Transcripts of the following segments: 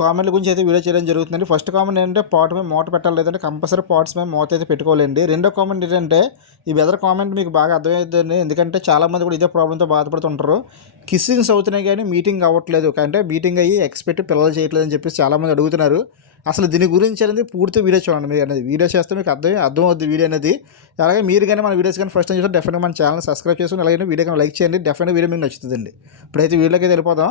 కామెంట్ల గురించి అయితే వీడియో చేయడం జరుగుతుందండి. ఫస్ట్ కామెంట్ ఏంటంటే పాట్ మీద మూట పెట్టాలి లేదంటే కంపల్సరీ పాట్స్ మీద మూత అయితే పెట్టుకోవాలండి. రెండో కామెంట్ ఏంటంటే ఈ వెదర్ కామెంట్ మీకు బాగా అర్థమవుతుందండి. ఎందుకంటే చాలామంది కూడా ఇదే ప్రాబ్లంతో బాధపడుతుంటారు. కిస్సింగ్స్ అవుతున్నాయి కానీ మీటింగ్ అవ్వట్లేదు. అంటే మీటింగ్ అయ్యి ఎక్స్పెక్ట్ పిల్లలు చేయట్లేదు అని చెప్పేసి చాలామంది అడుగుతున్నారు. అసలు దీని గురించి అనేది పూర్తి వీడియో చూడండి. మీరు అనేది వీడియో చేస్తే మీకు అర్థం అర్థం అవుద్ది వీడియో అనేది. అలాగే మీరు కానీ మన వీడియోస్ కానీ ఫస్ట్ టైం చూస్తే డెఫినెట్గా మన ఛానల్ సబ్స్క్రైబ్ చేసుకుని అలాగే వీడియో కానీ లైక్ చేయండి. డెఫినెట్గా వీడియో మీకు నచ్చుతుందండి. ఇప్పుడైతే వీడియోకి అయితే వెళ్ళిపోదాం.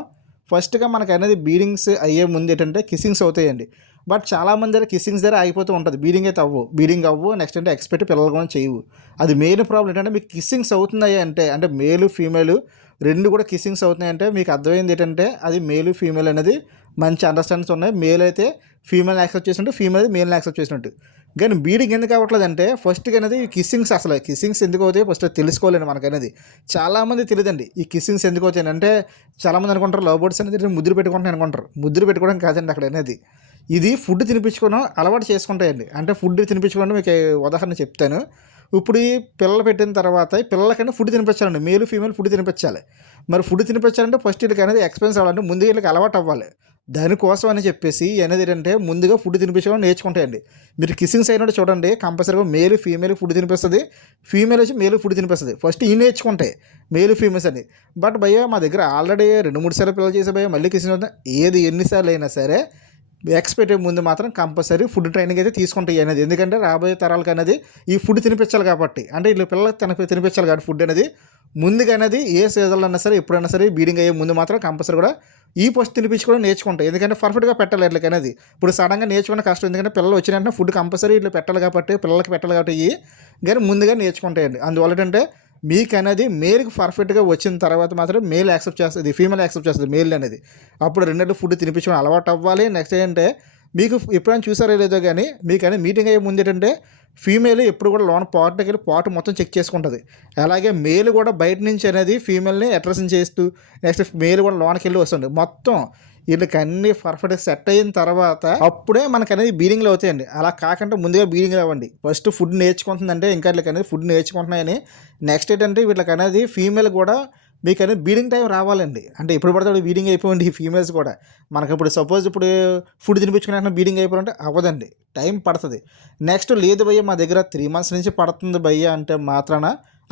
ఫస్ట్గా మనకు అనేది బీడింగ్స్ అయ్యే ముందు ఏంటంటే కిస్సింగ్స్ అవుతాయండి. బట్ చాలామంది దగ్గర కిస్సింగ్స్ దగ్గర అయిపోతూ ఉంటుంది. బీడింగ్ అయితే అవ్వు బీడింగ్ అవ్వు నెక్స్ట్ అంటే ఎక్స్పెక్ట్ పిల్లలు కూడా చేయవు. అది మెయిన్ ప్రాబ్లం ఏంటంటే మీకు కిస్సింగ్స్ అవుతున్నాయి అంటే అంటే మేలు ఫీమేలు రెండు కూడా కిస్సింగ్స్ అవుతున్నాయి అంటే మీకు అర్థమైంది ఏంటంటే అది మేలు ఫీమేల్ అనేది మంచి అండర్స్టాండింగ్స్ ఉన్నాయి. మేల్ అయితే ఫీమేల్ యాక్సెప్ట్ చేసినట్టు ఫీమేల్ అయితే మేల్ని యాక్సెప్ట్ చేసినట్టు. కానీ బీడింగ్ ఎందుకు అవ్వట్లేదు అంటే ఫస్ట్ అనేది కిస్సింగ్స్ అసలు కిస్సింగ్స్ ఎందుకు అవుతాయి ఫస్ట్ తెలుసుకోలేను మనకనేది. చాలామంది తెలియదండి ఈ కిస్సింగ్స్ ఎందుకు అవుతాయి అంటే చాలామంది అనుకుంటారు లవ్ బర్డ్స్ అనేది ముద్దులు పెట్టుకుంటాను అనుకుంటారు. ముద్దులు పెట్టుకోవడం కాదండి అక్కడ అనేది. ఇది ఫుడ్ తినిపించుకోవడం అలవాటు చేసుకుంటాయండి. అంటే ఫుడ్ తినిపించుకోవడం మీకు ఉదాహరణ చెప్తాను. ఇప్పుడు ఈ పిల్లలు పెట్టిన తర్వాత పిల్లలకైనా ఫుడ్ తినిపించాలండి. మేలు ఫీమేల్ ఫుడ్ తినిపించాలి. మరి ఫుడ్ తినిపించాలంటే ఫస్ట్ వీళ్ళకి అనేది ఎక్స్పెన్స్ అవ్వాలంటే ముందు వీళ్ళకి అలవాటు అవ్వాలి. దానికోసం అని చెప్పేసి అనేది ఏంటంటే ముందుగా ఫుడ్ తినిపించడం నేర్చుకుంటాయండి. మీరు కిస్సింగ్స్ అయినట్టు చూడండి కంపల్సరీగా మేలు ఫీమేల్ ఫుడ్ తినిపిస్తుంది. ఫీమేల్ వచ్చి మేలు ఫుడ్ తినిపిస్తుంది. ఫస్ట్ ఈ నేర్చుకుంటాయి మేలు ఫీమేల్స్ అని బట్ భయ్య మా దగ్గర ఆల్రెడీ రెండు మూడు సార్లు పిల్లలు చేసే భయ్య మళ్ళీ కిసింగ్ ఏది ఎన్నిసార్లు అయినా సరే ఎక్స్పెక్ట్ ముందు మాత్రం కంపల్సరీ ఫుడ్ ట్రైనింగ్ అయితే తీసుకుంటాయి అనేది. ఎందుకంటే రాబోయే తరాలకు అనేది ఈ ఫుడ్ తినిపించాలి కాబట్టి. అంటే వీళ్ళు పిల్లలకు తనకు తినిపించాలి కాబట్టి ఫుడ్ అనేది. ముందుగా అనేది ఏ సీజన్లో అయినా సరే ఎప్పుడైనా సరే బీడింగ్ అయ్యే ముందు మాత్రం కంపల్సరీ కూడా ఈ ఫస్ట్ తినిపించుకోవడం నేర్చుకుంటాయి. ఎందుకంటే పర్ఫెక్ట్గా పెట్టాలి వీళ్ళకి అనేది. ఇప్పుడు సడన్గా నేర్చుకున్న కష్టం. ఎందుకంటే పిల్లలు వచ్చిన వెంటనే ఫుడ్ కంపల్సరీ వీళ్ళు పెట్టాలి కాబట్టి పిల్లలకి పెట్టాలి కాబట్టి ఇవి. కానీ ముందుగా నేర్చుకుంటాయండి. అందువల్ల ఏంటంటే మీకు అనేది మేల్కి పర్ఫెక్ట్గా వచ్చిన తర్వాత మాత్రం మేల్ యాక్సెప్ట్ చేస్తుంది ఫీమేల్ యాక్సెప్ట్ చేస్తుంది మేల్ అనేది. అప్పుడు రెండేళ్ళు ఫుడ్ తినిపించడం అలవాటు అవ్వాలి నెక్స్ట్ ఏంటంటే మీకు ఎప్పుడైనా చూసారో లేదో కానీ మీకు మీటింగ్ అయ్యే ముందు ఏంటంటే ఫీమేల్ ఎప్పుడు కూడా లోన పాట్కి వెళ్ళి పార్ట్ మొత్తం చెక్ చేసుకుంటుంది. అలాగే మేల్ కూడా బయట నుంచి అనేది ఫీమేల్ని అట్రాక్షన్ చేస్తూ నెక్స్ట్ మేల్ కూడా లోనకి వెళ్ళి వస్తుంది. మొత్తం వీళ్ళకి అన్ని పర్ఫెక్ట్గా సెట్ అయిన తర్వాత అప్పుడే మనకు అనేది బీడింగ్లు అవుతాయండి. అలా కాకుండా ముందుగా బీడింగ్లు అవ్వండి. ఫస్ట్ ఫుడ్ నేర్చుకుంటుందంటే ఇంకా వీళ్ళకి అనేది ఫుడ్ నేర్చుకుంటున్నాయని నెక్స్ట్ ఏంటంటే వీళ్ళకి అనేది ఫీమేల్ కూడా మీకు అనేది బీడింగ్ టైం రావాలండి. అంటే ఎప్పుడు పడితే బీడింగ్ అయిపోయింది ఈ ఫీమేల్స్ కూడా. మనకి ఇప్పుడు సపోజ్ ఇప్పుడు ఫుడ్ తినిపించుకునే బీడింగ్ అయిపోయింటే అవ్వదండి. టైం పడుతుంది. నెక్స్ట్ లేదు భయ్య మా దగ్గర త్రీ మంత్స్ నుంచి పడుతుంది భయ్య అంటే మాత్రాన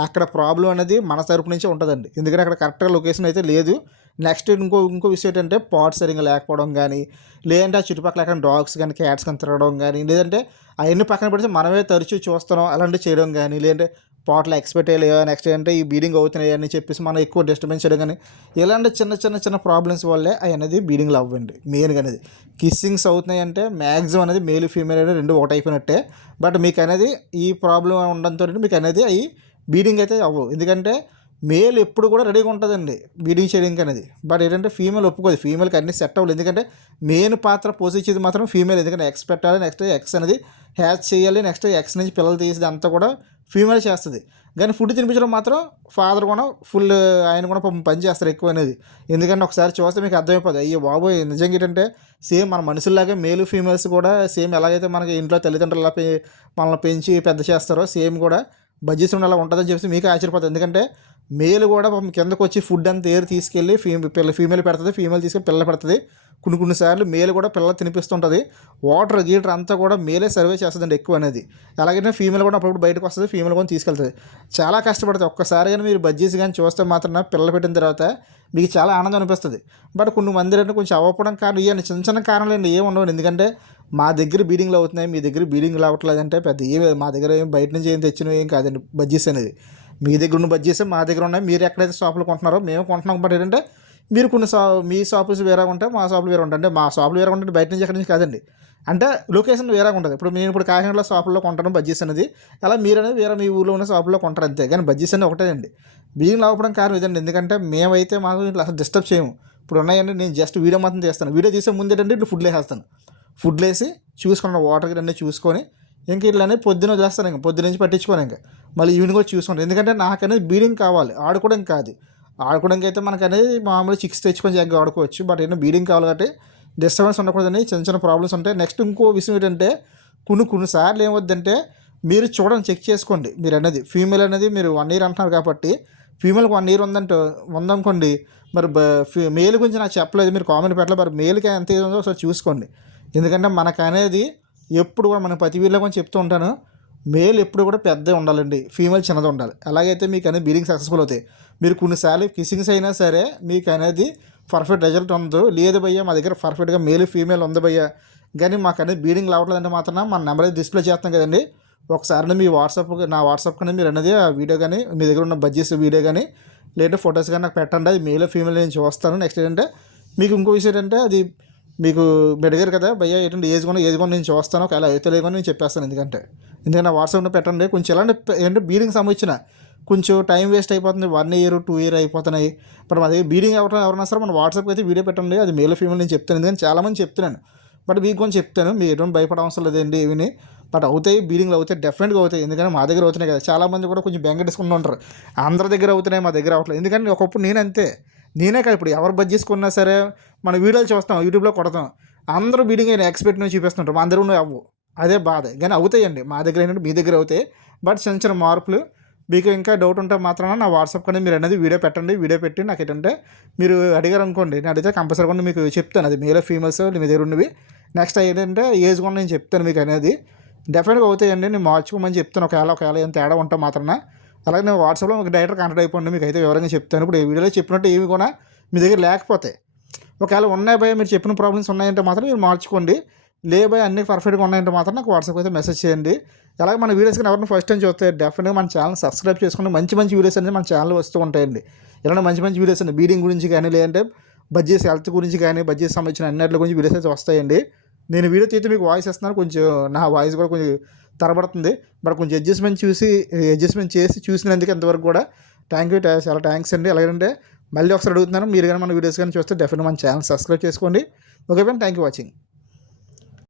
అక్కడ ప్రాబ్లం అనేది మన తరపు నుంచే ఉంటుందండి. ఎందుకంటే అక్కడ కరెక్ట్గా లొకేషన్ అయితే లేదు. నెక్స్ట్ ఇంకో ఇంకో విషయం ఏంటంటే పాట్ సరిగ్గా లేకపోవడం కానీ లేదంటే ఆ చుట్టుపక్కల ఎక్కడ డాగ్స్ కానీ క్యాట్స్ కానీ తిరగడం కానీ లేదంటే అవన్నీ పక్కన పెడితే మనమే తరచూ చూస్తున్నాం అలాంటివి చేయడం కానీ లేదంటే పాటలు ఎక్స్పెక్ట్ అయ్యలేవా నెక్స్ట్ ఏంటంటే ఈ బీడింగ్ అవుతున్నాయి అని చెప్పేసి మనం ఎక్కువ డిస్టర్బెన్స్ చేయడం కానీ ఇలాంటి చిన్న చిన్న చిన్న ప్రాబ్లమ్స్ వల్లే అవి అనేది బీడింగ్లు అవ్వండి మెయిన్గా అనేది. కిస్సింగ్స్ అవుతున్నాయి అంటే మ్యాక్సిమం అనేది మేల్ ఫీమేల్ అనేది రెండు ఒకటి అయిపోయినట్టే. బట్ మీకు అనేది ఈ ప్రాబ్లం ఉండడంతో మీకు అనేది అవి బీడింగ్ అయితే అవ్వవు. ఎందుకంటే మేల్ ఎప్పుడు కూడా రెడీగా ఉంటుందండి బీడింగ్ చేయడానికి అనేది. బట్ ఏంటంటే ఫీమేల్ ఒప్పుకోదు. ఫీమేల్కి అన్ని సెట్ అవ్వలేదు. ఎందుకంటే మెయిన్ పాత్ర పోషించేది మాత్రం ఫీమేల్. ఎందుకంటే ఎక్స్ పెట్టాలి నెక్స్ట్ ఎక్స్ అనేది హ్యాచ్ చేయాలి నెక్స్ట్ ఎక్స్ నుంచి పిల్లలు తీసేది అంతా కూడా ఫీమేల్ చేస్తుంది. కానీ ఫుడ్ తినిపించడం మాత్రం ఫాదర్ కూడా ఫుల్ ఆయన కూడా పని చేస్తారు ఎక్కువ అనేది. ఎందుకంటే ఒకసారి చూస్తే మీకు అర్థమైపోతుంది అయ్యో బాబోయ్ నిజంగా ఏంటంటే సేమ్ మన మనుషుల్లాగే మేలు ఫీమేల్స్ కూడా సేమ్ ఎలాగైతే మనకి ఇంట్లో తల్లిదండ్రులు పె మనల్ని పెంచి పెద్ద చేస్తారో సేమ్ కూడా బడ్జెట్స్ అలా ఉంటుందని చెప్పేసి మీకు ఆశ్చర్యపోతుంది ఎందుకంటే మేల్ కూడా పాపం కిందకు వచ్చి ఫుడ్ అంతా ఏరు తీసుకెళ్ళి ఫీ పిల్ల ఫీమేల్ పెడుతుంది ఫీమేల్ తీసుకెళ్ళి పిల్ల పెడుతుంది. కొన్ని కొన్నిసార్లు మేల్ కూడా పిల్లలు తినిపిస్తుంటుంది. వాటర్ గీటర్ అంతా కూడా మేలే సర్వే చేస్తుందండి ఎక్కువ అనేది. అలాగే ఫీమేల్ కూడా అప్పుడప్పుడు బయటకు వస్తుంది ఫీమేల్ కూడా తీసుకెళ్తుంది. చాలా కష్టపడుతుంది ఒక్కసారి కానీ మీరు బజ్జీస్ కానీ చూస్తే మాత్రం పిల్లలు పెట్టిన తర్వాత మీకు చాలా ఆనందం అనిపిస్తుంది. బట్ కొన్ని మంది కొంచెం అవ్వపడం కారణం ఇవన్నీ చిన్న చిన్న కారణాలు అండి ఏమి ఉండవు ఎందుకంటే మా దగ్గర బీడింగ్లు అవుతున్నాయి మీ దగ్గర బీడింగ్లు అవ్వట్లేదంటే పెద్ద ఏమి మా దగ్గర ఏం బయట నుంచి ఏం తెచ్చినవి ఏం కాదండి బజ్జీస్ అనేది. మీ దగ్గర ఉన్న బడ్జెస్ మా దగ్గర ఉన్నాయి. మీరు ఎక్కడైతే షాపులు కొంటున్నారో మేము కొంటున్నాం. బట్ ఏంటంటే మీరు కొన్ని షా మీ షాపులు వేరే ఉంటాయి మా షాపులు వేరే ఉంటాయి అంటే మా షాపులు వేరే ఉంటాయి బయట నుంచి ఎక్కడి నుంచి కాదండి. అంటే లొకేషన్ వేరేగా ఉంటుంది. ఇప్పుడు నేను ఇప్పుడు కాకినాడలో షాపుల్లో కొంటాను బడ్జెస్ అనేది. అలా మీరు అనేది వేరే మీ ఊళ్ళో ఉన్న షాపుల్లో కొంటారు అంతే. కానీ బడ్జెస్ అనేది ఒకటే అండి. బియ్యం అవ్వడం కారణం ఇదండి. ఎందుకంటే మేమైతే మాకు ఇట్లా అసలు డిస్టర్బ్ చేయము. ఇప్పుడు ఉన్నాయండి. నేను జస్ట్ వీడియో మాత్రం చేస్తాను వీడియో తీసే ముందు ఏంటంటే ఇట్లా ఫుడ్ వేసేస్తాను ఫుడ్ వేసి చూసుకున్న వాటర్ అన్నీ చూసుకొని ఇంక ఇట్లానే పొద్దున చేస్తాను ఇంకా పొద్దున నుంచి పట్టించుకోను ఇంకా. మళ్ళీ ఈవినింగ్ వచ్చి చూసుకుంటాను ఎందుకంటే నాకు అనేది బీడింగ్ కావాలి ఆడుకోవడం కాదు. ఆడుకోవడానికి అయితే మనకనేది మామూలు చిక్స్ తెచ్చుకొని జగ్గా ఆడుకోవచ్చు. బట్ ఏమైనా బీడింగ్ కావాలి కాబట్టి డిస్టర్బెన్స్ ఉండకూడదని చిన్న చిన్న ప్రాబ్లమ్స్ ఉంటాయి. నెక్స్ట్ ఇంకో విషయం ఏంటంటే కొన్ని కొన్నిసార్లు ఏమవుద్దంటే మీరు చూడండి చెక్ చేసుకోండి. మీరు అనేది ఫీమేల్ అనేది మీరు వన్ ఇయర్ అంటున్నారు కాబట్టి ఫీమేల్కి వన్ ఇయర్ ఉందంటే ఉందనుకోండి మరి మేల్ గురించి నాకు చెప్పలేదు. మీరు కామెంట్ పెట్టలేదు. మరి మేల్కి ఎంత ఏజ్ ఉందో ఒకసారి చూసుకోండి. ఎందుకంటే మనకు అనేది ఎప్పుడు కూడా మనం ప్రతి వీడియోలో కొంచెం చెప్తూ ఉంటాను మేల్ ఎప్పుడు కూడా పెద్ద ఉండాలండి ఫీమేల్ చిన్నది ఉండాలి. అలాగైతే మీకు అనేది బీడింగ్ సక్సెస్ఫుల్ అవుతాయి. మీరు కొన్నిసార్లు కిసింగ్స్ అయినా సరే మీకు అనేది పర్ఫెక్ట్ రిజల్ట్ ఉండదు. లేదు భయ్య మా దగ్గర పర్ఫెక్ట్గా మేల్ ఫీమేల్ ఉంది భయ్య. కానీ మాకు అనేది బీడింగ్ రావట్లేదంటే మాత్రం మన నెంబర్ అయితే డిస్ప్లే చేస్తాం కదండి. ఒకసారి మీ వాట్సాప్ నా వాట్సాప్ కానీ మీరు అనేది ఆ వీడియో కానీ మీ దగ్గర ఉన్న బడ్జెట్స్ వీడియో కానీ లేదా ఫొటోస్ కానీ నాకు పెట్టండి. అది మేల్ ఫీమేల్ నేను చూస్తాను నెక్స్ట్ ఏంటంటే మీకు ఇంకో విషయం ఏంటంటే అది మీకు మీరు అడిగారు కదా భయ్య ఏంటంటే ఏజ్ కూడా ఏజ్ కూడా నేను చూస్తాను ఒకవేళ అయితే లేకుండా నేను చెప్పేస్తాను ఎందుకంటే. ఎందుకంటే వాట్సాప్లో పెట్టండి కొంచెం ఎలాంటి ఏంటంటే బీడింగ్ సంబంధించిన కొంచెం టైం వేస్ట్ అయిపోతుంది వన్ ఇయర్ టూ ఇయర్ అయిపోతున్నాయి. ఇప్పుడు మా దగ్గర బీడింగ్ అవ్వడం ఎవరైనా సరే మన వాట్సాప్కి అయితే వీడియో పెట్టండి అది మేల్ ఫీమేల్ నేను చెప్తాను ఎందుకంటే చాలామంది చెప్తున్నాను. బట్ మీకు కొంచెం చెప్తాను మీరు ఎటువంటి భయపడ అవసరం లేదండి ఇవిని. బట్ అవుతాయి బీడింగ్లు అవుతాయి డెఫినెట్గా అవుతాయి ఎందుకంటే మా దగ్గర అవుతున్నాయి కదా. చాలామంది కూడా కొంచెం బెంగ ఉంటారు. అందరి దగ్గర అవుతున్నాయి మా దగ్గర అవ్వట్లేదు. ఎందుకంటే ఒకప్పుడు నేను అంతే. నేనే కాదు ఇప్పుడు ఎవరు బజ్ చేసుకున్నా సరే మన వీడియోలు చూస్తాం యూట్యూబ్లో కొడతాం. అందరూ బీడింగ్ అయిన ఎక్స్పెక్ట్ నుంచి చూపిస్తుంటారు అందరూ అవ్వు. అదే బాధ. కానీ అవుతాయండి మా దగ్గర ఏంటంటే మీ దగ్గర అవుతాయి. బట్ చిన్న చిన్న మార్పులు మీకు ఇంకా డౌట్ ఉంటే మాత్రమే నా వాట్సాప్ కానీ మీరు అనేది వీడియో పెట్టండి వీడియో పెట్టి నాకు ఏంటంటే మీరు అడిగారు అనుకోండి నేను అడిగితే కంపల్సరీ కూడా మీకు చెప్తాను అది మేలో ఫీమేల్స్ మీ దగ్గర ఉన్నవి. నెక్స్ట్ ఏంటంటే ఏజ్ కూడా నేను చెప్తాను మీకు అనేది. డెఫినెట్గా అవుతాయండి నేను మార్చుకోమని చెప్తాను ఒకవేళ ఒకవేళ ఏం తేడా ఉంటే మాత్రమే అలాగే నేను వాట్సాప్లో మీకు డైరెక్ట్ కాంటాక్ట్ అయిపోండి మీకు అయితే వివరంగా చెప్తాను. ఇప్పుడు ఈ వీడియోలో చెప్పినట్టు ఏమి కూడా మీ దగ్గర లేకపోతే ఒకవేళ ఉన్నాయి భయ మీరు చెప్పిన ప్రాబ్లమ్స్ ఉన్నాయంటే మాత్రం మీరు మార్చుకోండి. లే భయ అన్ని పర్ఫెక్ట్గా ఉన్నాయంటే మాత్రం నాకు వాట్సాప్ అయితే మెసేజ్ చేయండి. అలాగే మన వీడియోస్ కానీ ఎవరిని ఫస్ట్ టైం చూస్తే డెఫినెట్గా మన ఛానల్ సబ్స్క్రైబ్ చేసుకుని మంచి మంచి వీడియోస్ అనేది మన ఛానల్ వస్తూ ఉంటాయండి. ఇలాంటి మంచి మంచి వీడియోస్ అండి బీడింగ్ గురించి కానీ లేదంటే బడ్జెస్ హెల్త్ గురించి కానీ బడ్జెట్ సంబంధించిన అన్నిటి గురించి వీడియోస్ అయితే వస్తాయండి. నేను వీడియో తీస్తే మీకు వాయిస్ ఇస్తున్నాను కొంచెం నా వాయిస్ కూడా కొంచెం తరబడుతుంది. బట్ కొంచెం అడ్జస్ట్మెంట్ చూసి అడ్జస్ట్మెంట్ చేసి చూసినందుకు ఎంతవరకు కూడా థ్యాంక్ యూ చాలా థ్యాంక్స్ అండి. అలాగంటే మళ్ళీ ఒకసారి అడుగుతున్నాను. మీరు కానీ మన వీడియోస్ కానీ చూస్తే డెఫినెట్ మన ఛానల్ సబ్స్క్రైబ్ చేసుకోండి. Okay friend thank you watching